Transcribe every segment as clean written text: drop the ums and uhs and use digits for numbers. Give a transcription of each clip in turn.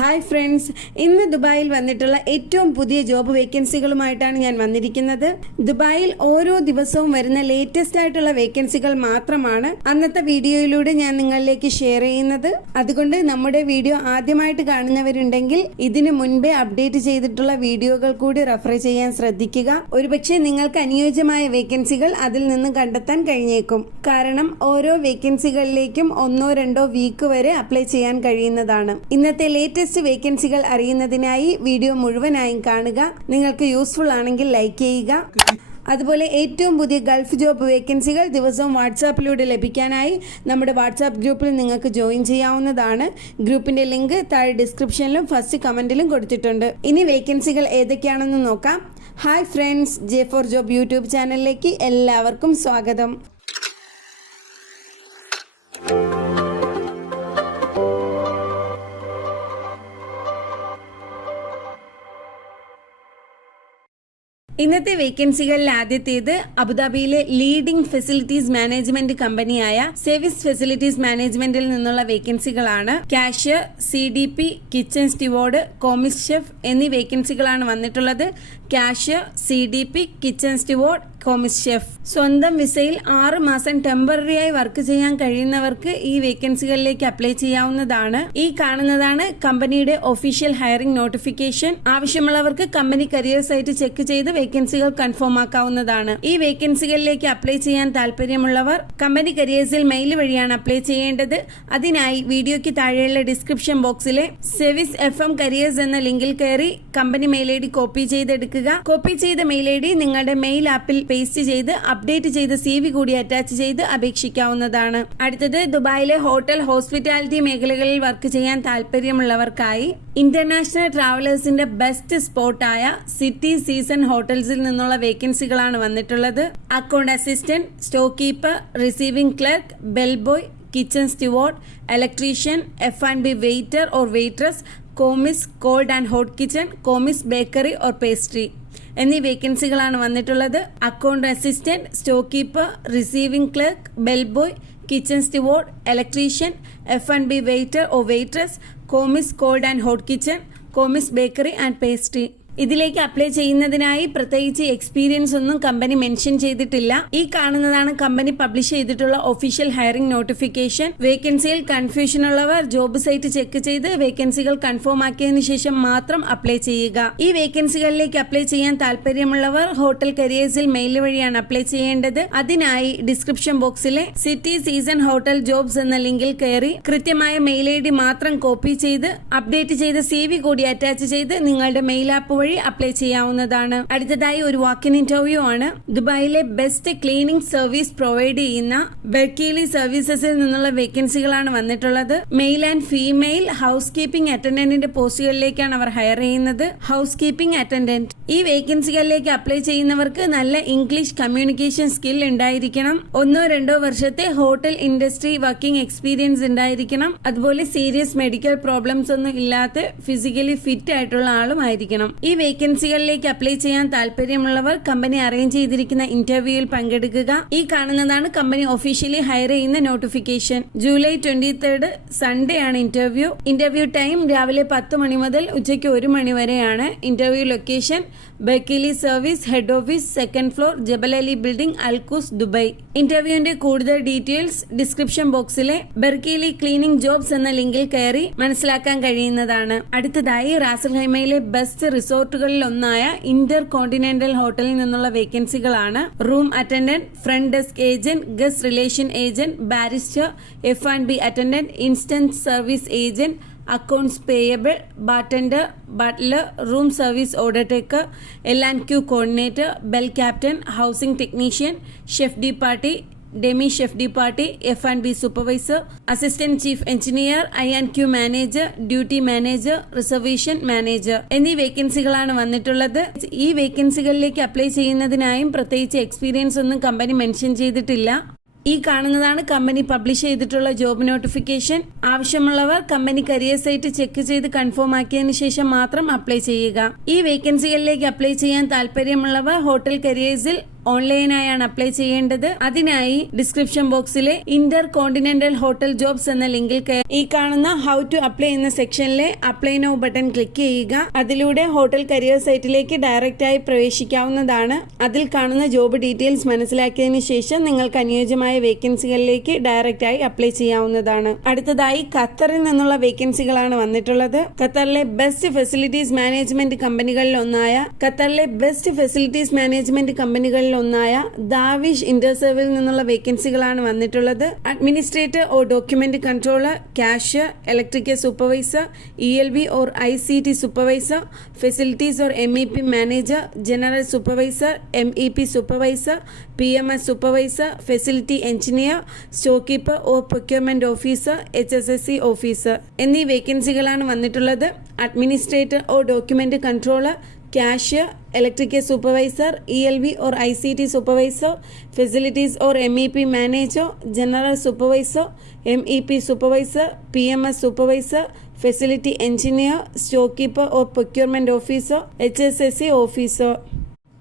Hi friends, ഇന്ന് ദുബായിൽ വന്നിട്ടുള്ള ഏറ്റവും പുതിയ ജോബ് വേക്കൻസികളുമായിട്ടാണ് ഞാൻ വന്നിരിക്കുന്നത്. ദുബായിൽ ഓരോ ദിവസവും വരുന്ന ലേറ്റസ്റ്റ് ആയിട്ടുള്ള വേക്കൻസികൾ മാത്രമാണ് അന്നത്തെ വീഡിയോയിലൂടെ ഞാൻ നിങ്ങളിലേക്ക് ഷെയർ ചെയ്യുന്നത്. അതുകൊണ്ട് നമ്മുടെ വീഡിയോ ആദ്യമായിട്ട് കാണുന്നവരുണ്ടെങ്കിൽ ഇതിനു മുൻപേ അപ്ഡേറ്റ് ചെയ്തിട്ടുള്ള വീഡിയോകൾ കൂടി റെഫർ ചെയ്യാൻ ശ്രദ്ധിക്കുക. ഒരുപക്ഷെ നിങ്ങൾക്ക് അനുയോജ്യമായ വേക്കൻസികൾ അതിൽ നിന്ന് കണ്ടെത്താൻ കഴിഞ്ഞേക്കും. കാരണം ഓരോ വേക്കൻസികളിലേക്കും 1-2 വീക്ക് വരെ അപ്ലൈ ചെയ്യാൻ കഴിയുന്നതാണ്. ഇന്നത്തെ ലേറ്റസ്റ്റ് വേക്കൻസികൾ അറിയുന്നതിനായി വീഡിയോ മുഴുവനായും കാണുക. നിങ്ങൾക്ക് യൂസ്ഫുൾ ആണെങ്കിൽ ലൈക്ക് ചെയ്യുക. അതുപോലെ ഏറ്റവും പുതിയ ഗൾഫ് ജോബ് വേക്കൻസികൾ ദിവസവും വാട്സാപ്പിലൂടെ ലഭിക്കാനായി നമ്മുടെ വാട്സാപ്പ് ഗ്രൂപ്പിൽ നിങ്ങൾക്ക് ജോയിൻ ചെയ്യാവുന്നതാണ്. ഗ്രൂപ്പിന്റെ ലിങ്ക് താഴെ ഡിസ്ക്രിപ്ഷനിലും ഫസ്റ്റ് കമന്റിലും കൊടുത്തിട്ടുണ്ട്. ഇനി വേക്കൻസികൾ ഏതൊക്കെയാണെന്ന് നോക്കാം. Hi friends, J4 job YouTube ചാനലിലേക്ക് എല്ലാവർക്കും സ്വാഗതം. ഇന്നത്തെ വേക്കൻസികളിൽ ആദ്യത്തേത് അബുദാബിയിലെ ലീഡിംഗ് ഫെസിലിറ്റീസ് മാനേജ്മെന്റ് കമ്പനിയായ സെവിസ് ഫെസിലിറ്റീസ് മാനേജ്മെന്റിൽ നിന്നുള്ള വേക്കൻസികളാണ്. Cashier, CDP, kitchen steward, commis chef എന്നീ വേക്കൻസികളാണ് വന്നിട്ടുള്ളത്. Cashier, CDP, kitchen steward, commis chef. സ്വന്തം വിസയിൽ 6 മാസം ടെമ്പററിയായി വർക്ക് ചെയ്യാൻ കഴിയുന്നവർക്ക് ഈ വേക്കൻസികളിലേക്ക് അപ്ലൈ ചെയ്യാവുന്നതാണ്. ഈ കാണുന്നതാണ് കമ്പനിയുടെ ഒഫീഷ്യൽ ഹയറിംഗ് നോട്ടിഫിക്കേഷൻ. ആവശ്യമുള്ളവർക്ക് കമ്പനി കരിയർ സൈറ്റ് ചെക്ക് ചെയ്ത് വേക്കൻസികൾ കൺഫേം ആക്കാവുന്നതാണ്. ഈ വേക്കൻസികളിലേക്ക് അപ്ലൈ ചെയ്യാൻ താല്പര്യമുള്ളവർ കമ്പനി കരിയേഴ്സിൽ മെയിൽ വഴിയാണ് അപ്ലൈ ചെയ്യേണ്ടത്. അതിനായി വീഡിയോയ്ക്ക് താഴെയുള്ള ഡിസ്ക്രിപ്ഷൻ ബോക്സിലെ സെവിസ് FM കരിയേഴ്സ് എന്ന ലിങ്കിൽ കയറി കമ്പനി മെയിൽ ID കോപ്പി ചെയ്തെടുക്കുക. കോപ്പി ചെയ്ത മെയിൽ ID നിങ്ങളുടെ മെയിൽ ആപ്പിൽ പേസ്റ്റ് ചെയ്ത് അപ്ഡേറ്റ് ചെയ്ത CV കൂടി അറ്റാച്ച് ചെയ്ത് അപേക്ഷിക്കാവുന്നതാണ്. അടുത്തത് ദുബായിലെ ഹോട്ടൽ, ഹോസ്പിറ്റാലിറ്റി മേഖലകളിൽ വർക്ക് ചെയ്യാൻ താല്പര്യമുള്ളവർക്കായി ഇന്റർനാഷണൽ ട്രാവലേഴ്സിന്റെ ബെസ്റ്റ് സ്പോട്ടായ സിറ്റി സീസൺ ഹോട്ടൽസിൽ നിന്നുള്ള വേക്കൻസികളാണ് വന്നിട്ടുള്ളത്. Account assistant, store keeper, receiving clerk, bell boy, kitchen steward, electrician, F&B waiter or waitress, commis cold and hot kitchen, commis bakery or pastry എന്നീ വേക്കൻസികളാണ് വന്നിട്ടുള്ളത്. Account assistant, store keeper, receiving clerk, bell boy, kitchen steward, electrician, F&B waiter or waitress, commis cold and hot kitchen, commis bakery and pastry. ഇതിലേക്ക് apply ചെയ്യുന്നതിനായി പ്രത്യേകിച്ച് experience ഒന്നും company mention ചെയ്തിട്ടില്ല. ഈ കാണുന്നതാണ് കമ്പനി പബ്ലിഷ് ചെയ്തിട്ടുള്ള ഒഫീഷ്യൽ ഹയറിംഗ് നോട്ടിഫിക്കേഷൻ. വേക്കൻസിയിൽ confusion ഉള്ളവർ ജോബ് സൈറ്റ് ചെക്ക് ചെയ്ത് വേക്കൻസികൾ കൺഫേം ആക്കിയതിനു ശേഷം മാത്രം അപ്ലൈ ചെയ്യുക. ഈ വേക്കൻസികളിലേക്ക് അപ്ലൈ ചെയ്യാൻ താല്പര്യമുള്ളവർ ഹോട്ടൽ കരിയേഴ്സിൽ മെയിൽ വഴിയാണ് അപ്ലൈ ചെയ്യേണ്ടത്. അതിനായി ഡിസ്ക്രിപ്ഷൻ ബോക്സിലെ സിറ്റി സീസൺ ഹോട്ടൽ ജോബ്സ് എന്ന ലിങ്കിൽ കയറി കൃത്യമായ മെയിൽ ID മാത്രം കോപ്പി ചെയ്ത് അപ്ഡേറ്റ് ചെയ്ത CV കൂടി അറ്റാച്ച് ചെയ്ത് നിങ്ങളുടെ മെയിൽ ആപ്പ് വഴി അപ്ലൈ ചെയ്യാവുന്നതാണ്. അടുത്തതായി ഒരു വാക്കിൻ ഇന്റർവ്യൂ ആണ്. ദുബായിലെ ബെസ്റ്റ് ക്ലീനിംഗ് സർവീസ് പ്രൊവൈഡ് ചെയ്യുന്ന ബെർക്കിലി സർവീസസിൽ നിന്നുള്ള വേക്കൻസികളാണ് വന്നിട്ടുള്ളത്. Male and female house keeping അറ്റൻഡന്റിന്റെ പോസ്റ്റുകളിലേക്കാണ് അവർ ഹയർ ചെയ്യുന്നത്. House keeping attendant. ഈ വേക്കൻസികളിലേക്ക് അപ്ലൈ ചെയ്യുന്നവർക്ക് നല്ല ഇംഗ്ലീഷ് കമ്മ്യൂണിക്കേഷൻ സ്കിൽ ഉണ്ടായിരിക്കണം. 1-2 വർഷത്തെ ഹോട്ടൽ ഇൻഡസ്ട്രി വർക്കിംഗ് എക്സ്പീരിയൻസ് ഉണ്ടായിരിക്കണം. അതുപോലെ സീരിയസ് മെഡിക്കൽ പ്രോബ്ലംസ് ഒന്നും ഇല്ലാത്ത ഫിസിക്കലി ഫിറ്റ് ആയിട്ടുള്ള ആളും ആയിരിക്കണം. ഈ വേക്കൻസികളിലേക്ക് അപ്ലൈ ചെയ്യാൻ താല്പര്യമുള്ളവർ കമ്പനി അറേഞ്ച് ചെയ്തിരിക്കുന്ന ഇന്റർവ്യൂവിൽ പങ്കെടുക്കുക. ഈ കാണുന്നതാണ് കമ്പനി ഒഫീഷ്യലി ഹയർ ചെയ്യുന്ന നോട്ടിഫിക്കേഷൻ. ജൂലൈ 23 സൺഡേ ആണ് ഇന്റർവ്യൂ. ഇന്റർവ്യൂ ടൈം രാവിലെ 10 മണി മുതൽ ഉച്ചയ്ക്ക് 1 മണി വരെയാണ്. Interview location Berkeley service head office, 2nd floor, Jebel Ali building, Al Quoz, Dubai. ഇന്റർവ്യൂവിന്റെ കൂടുതൽ ഡീറ്റെയിൽസ് ഡിസ്ക്രിപ്ഷൻ ബോക്സിലെ ബെർക്കിലി ക്ലീനിംഗ് ജോബ്സ് എന്ന ലിങ്കിൽ കയറി മനസ്സിലാക്കാൻ കഴിയുന്നതാണ്. അടുത്തതായി റാസൽ ഖൈമയിലെ ബെസ്റ്റ് റിസോർട്ടുകളിൽ ഒന്നായ ഇന്റർ കോണ്ടിനെന്റൽ ഹോട്ടലിൽ നിന്നുള്ള വേക്കൻസികളാണ്. Room attendant, front desk agent, guest relation agent, barrister, F&B attendant, instant service agent, accounts payable, bartender, butler, room service order taker, L&Q coordinator, bell captain, housing technician, chef de partie, demi chef de partie, F&B supervisor, assistant chief engineer, I&Q manager, duty manager, reservation manager എന്നീ വേക്കൻസികളാണ് വന്നിട്ടുള്ളത്. ഈ വേക്കൻസികളിലേക്ക് apply ചെയ്യുന്നതിനായും പ്രത്യേകിച്ച് experience ഒന്നും company mention ചെയ്തിട്ടില്ല. ഈ കാണുന്നതാണ് കമ്പനി പബ്ലിഷ് ചെയ്തിട്ടുള്ള ജോബ് നോട്ടിഫിക്കേഷൻ. ആവശ്യമുള്ളവർ കമ്പനി കരിയർ സൈറ്റ് ചെക്ക് ചെയ്ത് കൺഫേം ആക്കിയതിനു ശേഷം മാത്രം അപ്ലൈ ചെയ്യുക. ഈ വേക്കൻസികളിലേക്ക് അപ്ലൈ ചെയ്യാൻ താല്പര്യമുള്ളവർ ഹോട്ടൽ കരിയേഴ്സിൽ ഓൺലൈനായാണ് അപ്ലൈ ചെയ്യേണ്ടത്. അതിനായി ഡിസ്ക്രിപ്ഷൻ ബോക്സിലെ ഇന്റർ കോണ്ടിനെന്റൽ ഹോട്ടൽ ജോബ്സ് എന്ന ലിങ്കിൽ ഈ കാണുന്ന ഹൗ ടു അപ്ലൈ എന്ന സെക്ഷനിലെ അപ്ലൈ നൗ ബട്ടൺ ക്ലിക്ക് ചെയ്യുക. അതിലൂടെ ഹോട്ടൽ കരിയർ സൈറ്റിലേക്ക് ഡയറക്റ്റ് ആയി പ്രവേശിക്കാവുന്നതാണ്. അതിൽ കാണുന്ന ജോബ് ഡീറ്റെയിൽസ് മനസ്സിലാക്കിയതിനു ശേഷം നിങ്ങൾക്ക് അനുയോജ്യമായ വേക്കൻസികളിലേക്ക് ഡയറക്റ്റ് ആയി അപ്ലൈ ചെയ്യാവുന്നതാണ്. അടുത്തതായി ഖത്തറിൽ നിന്നുള്ള വേക്കൻസികളാണ് വന്നിട്ടുള്ളത്. ഖത്തറിലെ ബെസ്റ്റ് ഫെസിലിറ്റീസ് മാനേജ്മെന്റ് കമ്പനികളിൽ ഒന്നായ ദാവിഷ് ഇന്റർസെർവിൽ നിന്നുള്ള വേക്കൻസികളാണ് വന്നിട്ടുള്ളത്. Administrator or document controller, cashier, electrical supervisor, ELV or ICT supervisor, facilities or MEP manager, general supervisor, MEP supervisor, PMS supervisor, facility engineer, storekeeper or procurement officer, HSSC officer എന്നീ വേക്കൻസികളാണ് വന്നിട്ടുള്ളത്. Administrator or document controller, cashier, electrical supervisor, ELV or ICT supervisor, facilities or MEP manager, general supervisor, MEP supervisor, PMS supervisor, facility engineer, store keeper or procurement officer, HSSC officer.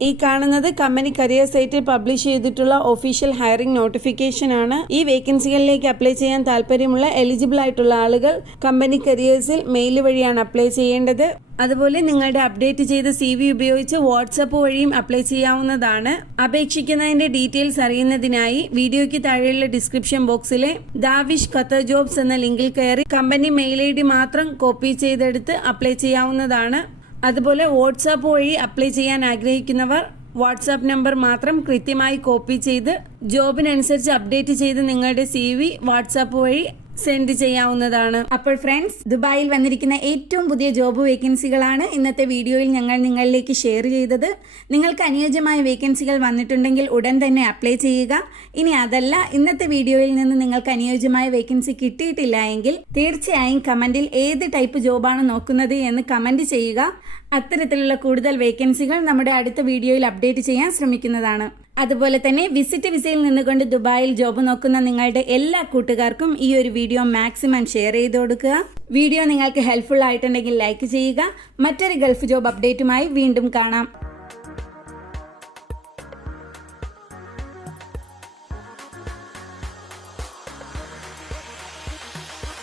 ഈ കാണുന്നത് company career സൈറ്റിൽ publish ചെയ്തിട്ടുള്ള official hiring notification ആണ്. ഈ വേക്കൻസികളിലേക്ക് apply ചെയ്യാൻ താല്പര്യമുള്ള eligible ആയിട്ടുള്ള ആളുകൾ കമ്പനി കരിയേഴ്സിൽ മെയിൽ വഴിയാണ് അപ്ലൈ ചെയ്യേണ്ടത്. അതുപോലെ നിങ്ങളുടെ അപ്ഡേറ്റ് ചെയ്ത CV ഉപയോഗിച്ച് വാട്സപ്പ് വഴിയും അപ്ലൈ ചെയ്യാവുന്നതാണ്. അപേക്ഷിക്കുന്നതിന്റെ ഡീറ്റെയിൽസ് അറിയുന്നതിനായി വീഡിയോയ്ക്ക് താഴെയുള്ള ഡിസ്ക്രിപ്ഷൻ ബോക്സിലെ ദാവിഷ് ഖത്തർ ജോബ്സ് എന്ന ലിങ്കിൽ കയറി കമ്പനി മെയിൽ ID മാത്രം കോപ്പി ചെയ്തെടുത്ത് അപ്ലൈ ചെയ്യാവുന്നതാണ്. അതുപോലെ വാട്സാപ്പ് വഴി അപ്ലൈ ചെയ്യാൻ ആഗ്രഹിക്കുന്നവർ വാട്സാപ്പ് നമ്പർ മാത്രം കൃത്യമായി കോപ്പി ചെയ്ത് ജോബിനനുസരിച്ച് അപ്ഡേറ്റ് ചെയ്ത് നിങ്ങളുടെ CV വാട്സാപ്പ് വഴി സെൻഡ് ചെയ്യാവുന്നതാണ്. അപ്പോൾ ഫ്രണ്ട്സ്, ദുബായിൽ വന്നിരിക്കുന്ന ഏറ്റവും പുതിയ ജോബ് വേക്കൻസികളാണ് ഇന്നത്തെ വീഡിയോയിൽ ഞങ്ങൾ നിങ്ങളിലേക്ക് ഷെയർ ചെയ്തത്. നിങ്ങൾക്ക് അനുയോജ്യമായ വേക്കൻസികൾ വന്നിട്ടുണ്ടെങ്കിൽ ഉടൻ തന്നെ അപ്ലൈ ചെയ്യുക. ഇനി അതല്ല, ഇന്നത്തെ വീഡിയോയിൽ നിന്ന് നിങ്ങൾക്ക് അനുയോജ്യമായ വേക്കൻസി കിട്ടിയിട്ടില്ല എങ്കിൽ തീർച്ചയായും കമന്റിൽ ഏത് ടൈപ്പ് ജോബാണ് നോക്കുന്നത് എന്ന് കമന്റ് ചെയ്യുക. അത്തരത്തിലുള്ള കൂടുതൽ വേക്കൻസികൾ നമ്മുടെ അടുത്ത വീഡിയോയിൽ അപ്ഡേറ്റ് ചെയ്യാൻ ശ്രമിക്കുന്നതാണ്. അതുപോലെ തന്നെ വിസിറ്റ് വിസയിൽ നിന്നുകൊണ്ട് ദുബായിൽ ജോബ് നോക്കുന്ന നിങ്ങളുടെ എല്ലാ കൂട്ടുകാർക്കും ഈ ഒരു വീഡിയോ മാക്സിമം ഷെയർ ചെയ്ത് കൊടുക്കുക. വീഡിയോ നിങ്ങൾക്ക് ഹെൽപ്ഫുൾ ആയിട്ടുണ്ടെങ്കിൽ ലൈക്ക് ചെയ്യുക. മറ്റൊരു ഗൾഫ് ജോബ് അപ്ഡേറ്റുമായി വീണ്ടും കാണാം.